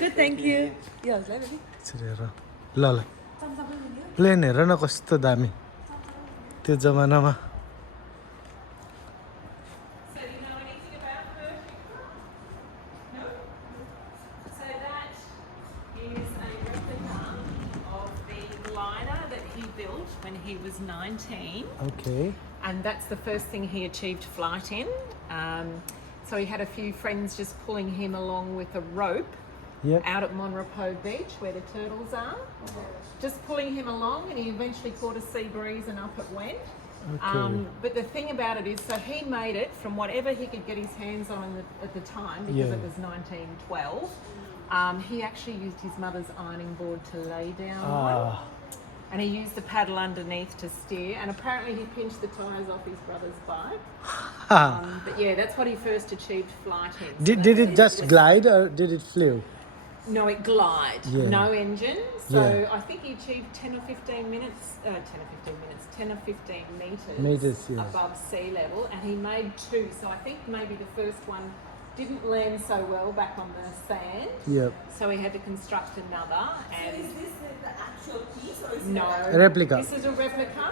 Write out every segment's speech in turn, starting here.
Good, thank you. Yes, let me. यसरी हेर ल ल प्लेन हेर न कस्तो दामी त्यो जमानामा So do you know anything about Bert Hinkler? No? So that is a replica of the glider that he built when he was 19. Okay. And that's the first thing he achieved flight in. So he had a few friends just pulling him along with a rope Yep. out at Monrepo Beach where the turtles are. Just pulling him along, and he eventually caught a sea breeze and up it went. Okay. But the thing about it is, so he made it from whatever he could get his hands on at the time, because Yeah. it was 1912. He actually used his mother's ironing board to lay down on. And he used the paddle underneath to steer, and apparently he pinched the tyres off his brother's bike. But yeah, that's what he first achieved flight in. So Did it just glide or did it flew? No, it glide, Yeah. no engine. So Yeah. I think he achieved 10 or 15 meters Meters, yeah. above sea level, and he made two. So I think maybe the first one didn't land so well back on the sand. Yep. So he had to construct another. And Is this the actual piece or is it no, Replica. This is a replica,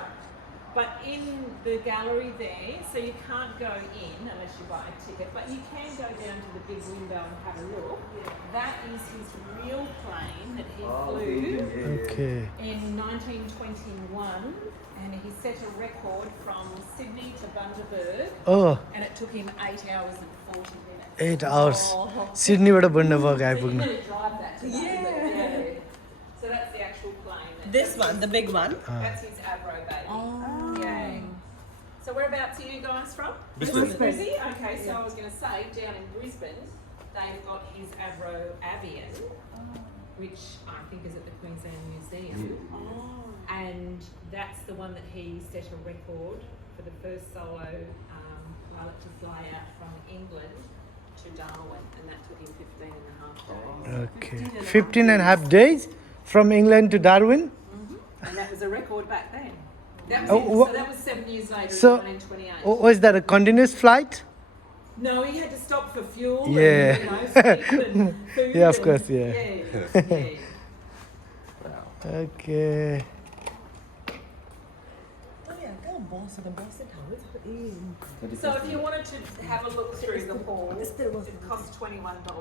but in the gallery there, so you can't go in unless you buy a ticket, but you can go down to the big window and have a look. That is his real plane that he flew Okay. in 1921, and he set a record from Sydney to Bundaberg, Oh, and it took him 8 hours and 40 minutes. 8 hours. सिडनीबाट बुन्डाबर्ग You आइपुग्नु really drive that today, but yeah. So that's the actual plane. This one, the big one? That's his Avro baby. Oh. Yeah. So whereabouts are you guys from? Brisbane. Brizzy? Okay, so I was going to say, down in Brisbane, they've got his Avro Avian, which I think is at the Queensland Museum. And that's the one that he set a record for the first solo pilot to fly out from England to Darwin, and that took him 15 and a half days. Okay. 15 and a half days from England to Darwin? And that was a record back then. That was Oh, so wha- that was 7 years later, So- in 1928. Was that a continuous flight? No, he had to stop for fuel. Yeah. And, sleep and food. Yeah, of and- course, yeah. Okay. Oh yeah, cái boss the boss it how it's in. So if you wanted to have a look through the hall, It's still it costs $21.